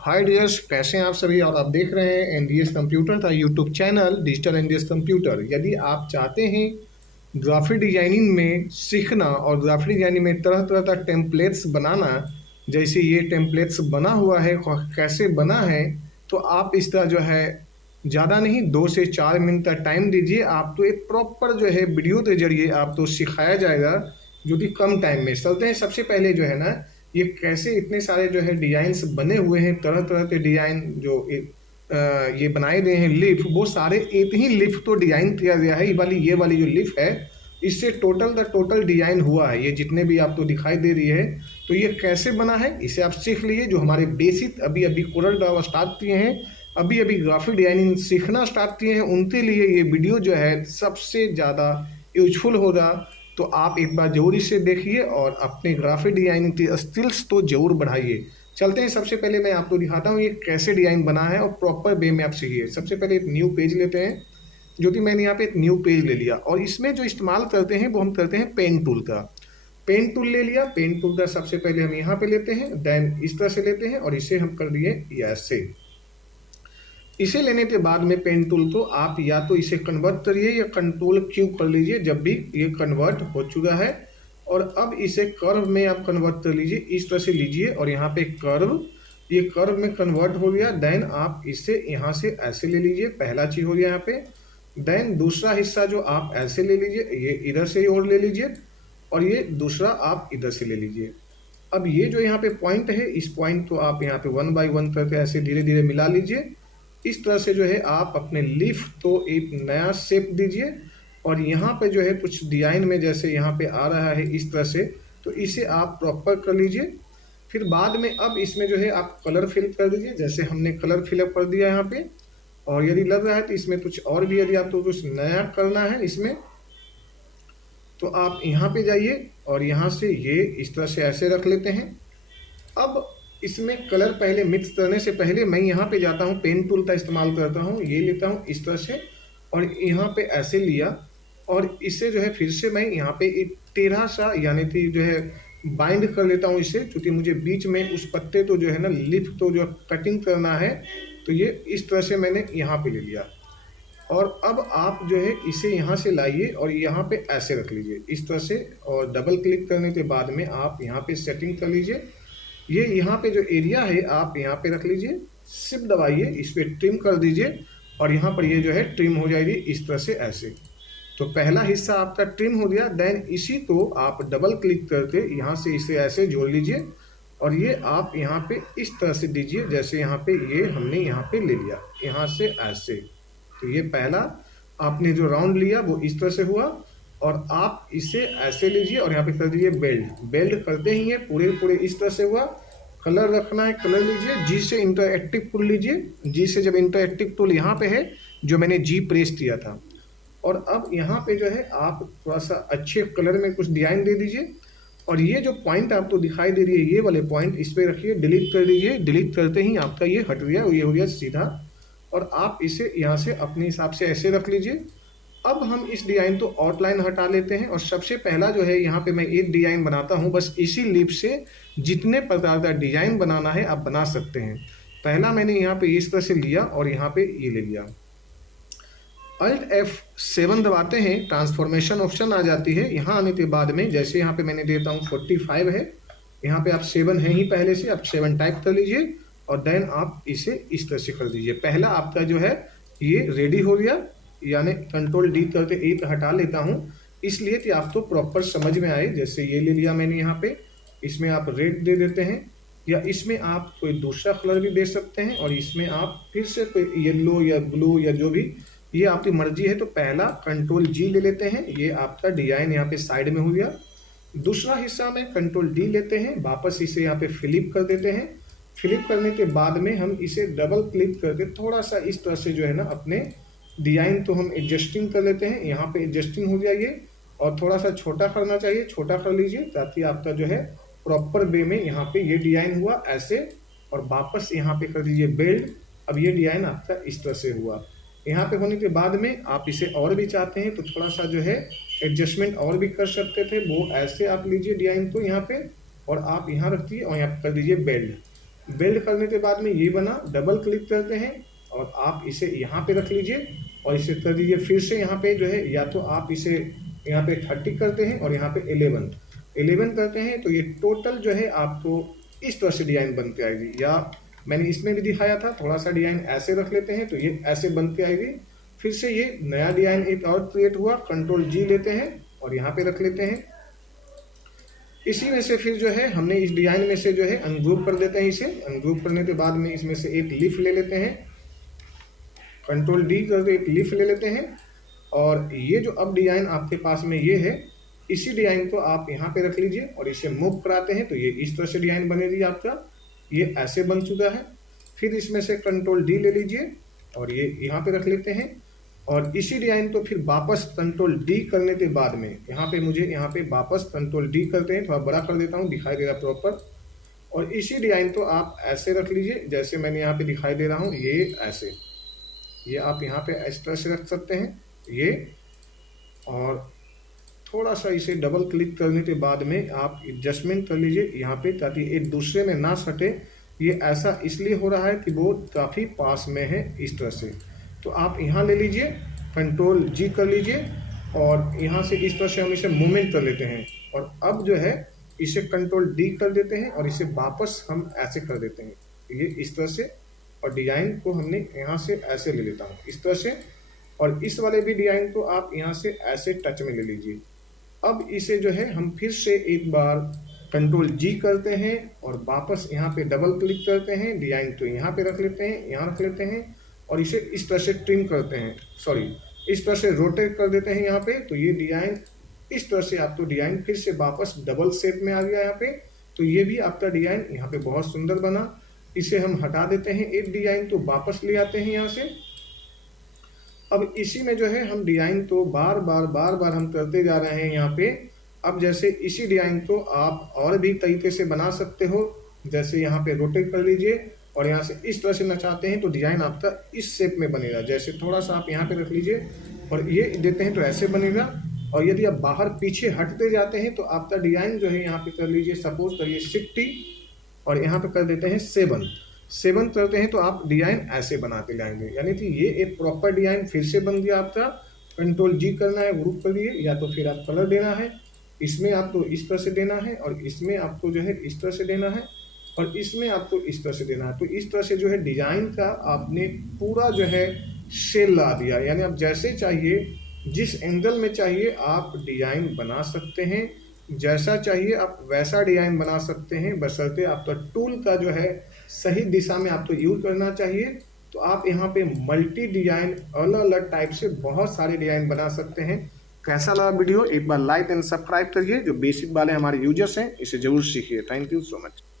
हाय dears, कैसे हैं आप सभी। और आप देख रहे हैं एनडीएस कंप्यूटर का YouTube channel digital NDS computer. यदि आप चाहते हैं ग्राफिक डिजाइनिंग में सीखना और ग्राफिक डिजाइनिंग में तरह तरह का टेम्पलेट्स बनाना, जैसे ये टेम्पलेट्स बना हुआ है कैसे बना है, तो आप इसका जो है ज़्यादा नहीं 2 से 4 मिनट का टाइम दीजिए। आप तो एक प्रॉपर जो है वीडियो के जरिए आप तो सिखाया जाएगा जो कि कम टाइम में। चलते हैं सबसे पहले जो है ना, ये कैसे इतने सारे जो है डिजाइन्स बने हुए हैं, तरह तरह के डिजाइन जो ये बनाए गए हैं लिफ, वो सारे एक ही लिफ तो डिजाइन किया गया है। ये वाली जो लिफ है, इससे टोटल का टोटल डिजाइन हुआ है। ये जितने भी आपको दिखाई दे रही है, तो ये कैसे बना है इसे आप सीख लीजिए। जो हमारे बेसिक अभी अभी कोरल ड्रॉ स्टार्ट किए हैं, अभी अभी ग्राफिक डिजाइनिंग सीखना स्टार्ट किए हैं, उनके लिए ये वीडियो जो है सबसे ज़्यादा यूजफुल होगा। तो आप एक बार जरूर इसे देखिए और अपने ग्राफिक डिजाइनिंग की स्किल्स तो जरूर बढ़ाइए। चलते हैं, सबसे पहले मैं आपको दिखाता हूँ ये कैसे डिजाइन बना है और प्रॉपर वे में आप सीखिए। सबसे पहले एक न्यू पेज लेते हैं, जो कि मैंने यहाँ पे एक न्यू पेज ले लिया, और इसमें जो इस्तेमाल करते हैं वो हम करते हैं पेन टूल का। पेन टूल ले लिया, पेन टूल का सबसे पहले हम यहाँ पे लेते हैं, देन इस तरह से लेते हैं और इसे हम कर दिए ऐसे। इसे लेने के बाद में पेन टूल को आप या तो इसे कन्वर्ट करिए या कंट्रोल क्यू कर लीजिए जब भी ये कन्वर्ट हो चुका है। और अब इसे कर्व में आप कन्वर्ट कर लीजिए, इस तरह से लीजिए और यहाँ पे कर्व, ये कर्व में कन्वर्ट हो गया। देन आप इसे यहाँ से ऐसे ले लीजिए, पहला चीज हो गया यहाँ पे। देन दूसरा हिस्सा जो आप ऐसे ले लीजिए, ये इधर से और ले लीजिए, और ये दूसरा आप इधर से ले लीजिए। अब ये जो यहाँ पे पॉइंट है, इस पॉइंट को आप यहाँ पे 1 बाय 1 करके ऐसे धीरे धीरे मिला लीजिए। इस तरह से जो है आप अपने लीफ तो एक नया शेप दीजिए। और यहाँ पे जो है कुछ डिजाइन में जैसे यहाँ पे आ रहा है इस तरह से, तो इसे आप प्रॉपर कर लीजिए। फिर बाद में अब इसमें जो है आप कलर फिल कर दीजिए, जैसे हमने कलर फिलअप कर दिया यहाँ पे। और यदि लग रहा है तो इसमें कुछ और भी यदि आपको कुछ नया करना है इसमें, तो आप यहाँ पे जाइए और यहाँ से ये इस तरह से ऐसे रख लेते हैं। अब इसमें कलर पहले मिक्स करने से पहले मैं यहाँ पे जाता हूँ, पेन टूल का इस्तेमाल करता हूँ, ये लेता हूँ इस तरह से और यहाँ पे ऐसे लिया। और इसे जो है फिर से मैं यहाँ पे एक टेढ़ा सा यानी कि जो है बाइंड कर लेता हूँ इसे, क्योंकि मुझे बीच में उस पत्ते तो जो है ना लिप तो जो कटिंग करना है। तो ये इस तरह से मैंने यहाँ पे ले लिया। और अब आप जो है इसे यहाँ से लाइए और यहाँ पे ऐसे रख लीजिए इस तरह से, और डबल क्लिक करने के बाद में आप यहाँ पे सेटिंग कर लीजिए। ये यहाँ पे जो एरिया है आप यहाँ पे रख लीजिए, शिफ्ट दबाइए, इस पे ट्रिम कर दीजिए और यहाँ पर ये जो है ट्रिम हो जाएगी इस तरह से ऐसे। तो पहला हिस्सा आपका ट्रिम हो गया। देन इसी को आप डबल क्लिक करके यहाँ से इसे ऐसे जोड़ लीजिए और ये आप यहाँ पे इस तरह से दीजिए, जैसे यहाँ पे ये हमने यहाँ पे ले लिया यहाँ से ऐसे। तो ये पहला आपने जो राउंड लिया वो इस तरह से हुआ, और आप इसे ऐसे लीजिए और यहाँ पे कर दीजिए बेल्ट। बेल्ट करते ही है पूरे पूरे इस तरह से हुआ। कलर रखना है, कलर लीजिए, जी से इंटरएक्टिव टूल लीजिए। जी से जब इंटरएक्टिव टूल यहाँ पे है, जो मैंने जी प्रेस किया था। और अब यहाँ पे जो है आप थोड़ा सा अच्छे कलर में कुछ डिजाइन दे दीजिए। और ये जो पॉइंट आपको दिखाई दे रही है, ये वाले पॉइंट इस पे रखिए, डिलीट कर दीजिए। डिलीट करते ही आपका ये हट गया, ये हो गया सीधा। और आप इसे यहाँ से अपने हिसाब से ऐसे रख लीजिए। अब हम इस डिजाइन तो आउटलाइन हटा लेते हैं, और सबसे पहला जो है यहाँ पे मैं एक डिजाइन बनाता हूँ। बस इसी लिप से जितने प्रकार का डिजाइन बनाना है आप बना सकते हैं। पहला मैंने यहाँ पे इस तरह से लिया और यहाँ पे ये ले लिया। Alt F7 दबाते हैं, ट्रांसफॉर्मेशन ऑप्शन आ जाती है। यहाँ आने के बाद में जैसे यहाँ पे मैंने देता हूँ 45 है, यहाँ पे आप 7 है ही पहले से, आप 7 टाइप कर लीजिए और देन आप इसे इस तरह से कर दीजिए। पहला आपका जो है ये रेडी हो गया, यानी कंट्रोल डी करके एक हटा लेता हूँ इसलिए कि आपको प्रॉपर समझ में आए। जैसे ये ले लिया मैंने यहाँ पे, इसमें आप रेड दे देते हैं, या इसमें आप कोई दूसरा कलर भी दे सकते हैं, और इसमें आप फिर से कोई येलो या ब्लू या जो भी, ये आपकी मर्जी है। तो पहला कंट्रोल जी ले लेते हैं, ये आपका डिजाइन यहाँ पे साइड में हो गया। दूसरा हिस्सा में कंट्रोल डी लेते हैं, वापस इसे यहाँ पे फ्लिप कर देते हैं। फ्लिप करने के बाद में हम इसे डबल क्लिक करके थोड़ा सा इस तरह से जो है ना अपने डिजाइन तो हम एडजस्टिंग कर लेते हैं। यहाँ पे एडजस्टिंग हो जाइए और थोड़ा सा छोटा करना चाहिए, छोटा कर लीजिए ताकि आपका जो है प्रॉपर वे में यहाँ पे ये डिजाइन हुआ ऐसे। और वापस यहाँ पे कर दीजिए बेल्ट। अब ये डिजाइन आपका इस तरह से हुआ। यहाँ पे होने के बाद में आप इसे और भी चाहते हैं तो थोड़ा सा जो है एडजस्टमेंट और भी कर सकते थे, वो ऐसे आप लीजिए डिजाइन को यहाँ पे, और आप यहाँ रखिए और यहाँ पे कर दीजिए बेल्ट। बिल्ड करने के बाद में ये बना, डबल क्लिक करते हैं और आप इसे यहाँ पे रख लीजिए और इसे कर दीजिए फिर से यहाँ पे जो है, या तो आप इसे यहाँ पे 30 करते हैं और यहाँ पे 11 करते हैं, तो ये टोटल जो है आपको इस तरह से डिजाइन बन के आएगी। या मैंने इसमें भी दिखाया था, थोड़ा सा डिजाइन ऐसे रख लेते हैं तो ये ऐसे बन के आएगी। फिर से ये नया डिजाइन एक और क्रिएट हुआ, कंट्रोल जी लेते हैं और यहाँ पे रख लेते हैं। इसी में से फिर जो है हमने इस डिजाइन में से जो है अनग्रुप कर देते हैं। इसे अनग्रुप करने के बाद में इसमें से एक लीफ ले लेते हैं, कंट्रोल डी करके एक लीफ ले लेते हैं। और ये जो अब डिजाइन आपके पास में ये है, इसी डिजाइन को आप यहाँ पे रख लीजिए और इसे मूव कराते हैं तो ये इस तरह से डिजाइन बनेगी आपका। ये ऐसे बन चुका है। फिर इसमें से कंट्रोल डी ले लीजिए और ये यहाँ पे रख लेते हैं। और इसी डिजाइन को फिर वापस कंट्रोल डी करने के बाद में यहाँ पे मुझे यहाँ पे वापस कंट्रोल डी करते हैं, थोड़ा बड़ा कर देता हूँ, दिखाई दे रहा प्रॉपर। और इसी डिजाइन को आप ऐसे रख लीजिए जैसे मैंने यहाँ पे दिखाई दे रहा हूँ, ये ऐसे, ये आप यहाँ पे इस तरह से रख सकते हैं ये। और थोड़ा सा इसे डबल क्लिक करने के बाद में आप एडजस्टमेंट कर लीजिए यहाँ पे, ताकि एक दूसरे में ना सटे। ये ऐसा इसलिए हो रहा है कि वो काफ़ी पास में है इस तरह से। तो आप यहाँ ले लीजिए, कंट्रोल जी कर लीजिए और यहाँ से इस तरह से हम इसे मूवमेंट कर लेते हैं। और अब जो है इसे कंट्रोल डी कर देते हैं और इसे वापस हम ऐसे कर देते हैं, ये इस तरह से। और डिजाइन को हमने यहाँ से ऐसे ले लेता हूँ इस तरह से। और इस वाले भी डिजाइन को आप यहाँ से ऐसे टच में ले लीजिए। अब इसे जो है हम फिर से एक बार कंट्रोल जी करते हैं और वापस यहाँ पे डबल क्लिक करते हैं, डिजाइन तो यहाँ पे रख लेते हैं, यहाँ रख लेते हैं और इसे इस तरह से ट्रिम करते हैं, सॉरी इस तरह से रोटेट कर देते हैं यहाँ पे। तो ये डिजाइन इस तरह से आपको डिजाइन फिर से वापस डबल शेप में आ गया यहाँ पे। तो ये भी आपका डिजाइन यहाँ पे बहुत सुंदर बना। इसे हम हटा देते हैं, एक डिजाइन तो वापस ले आते हैं यहाँ से। अब इसी में जो है हम डिजाइन तो बार बार हम करते जा रहे हैं यहाँ पे। अब जैसे इसी डिजाइन को आप और भी तरीके से बना सकते हो, जैसे यहाँ पे रोटेट कर लीजिए और यहाँ से इस तरह से नचाते हैं तो डिजाइन आपका इस शेप में बनेगा। जैसे थोड़ा सा आप यहाँ पे रख लीजिए और ये देते हैं तो ऐसे बनेगा। और यदि आप बाहर पीछे हटते जाते हैं तो आपका डिजाइन जो है यहाँ पे कर लीजिए, सपोज करिए 60 और यहाँ पे कर देते हैं 7 करते हैं तो आप डिजाइन ऐसे बनाते जाएंगे। यानी कि ये एक प्रॉपर डिजाइन फिर से बन गया आपका। कंट्रोल जी करना है, ग्रुप कर दिए, या तो फिर आप कलर देना है, इसमें आपको इस तरह से देना है और इसमें आपको जो है इस तरह से देना है और इसमें आपको इस तरह से देना है। तो इस तरह से जो है डिजाइन का आपने पूरा जो है शेल ला दिया। यानी आप जैसे चाहिए, जिस एंगल में चाहिए आप डिजाइन बना सकते हैं, जैसा चाहिए आप वैसा डिजाइन बना सकते हैं, बशर्ते आपका टूल का जो है सही दिशा में आपको यूज करना चाहिए। तो आप यहाँ पे मल्टी डिजाइन अलग अलग टाइप से बहुत सारे डिजाइन बना सकते हैं। कैसा लगा वीडियो, एक बार लाइक एंड सब्सक्राइब करिए। जो बेसिक वाले हमारे यूजर्स हैं इसे जरूर सीखिए। Thank you so much.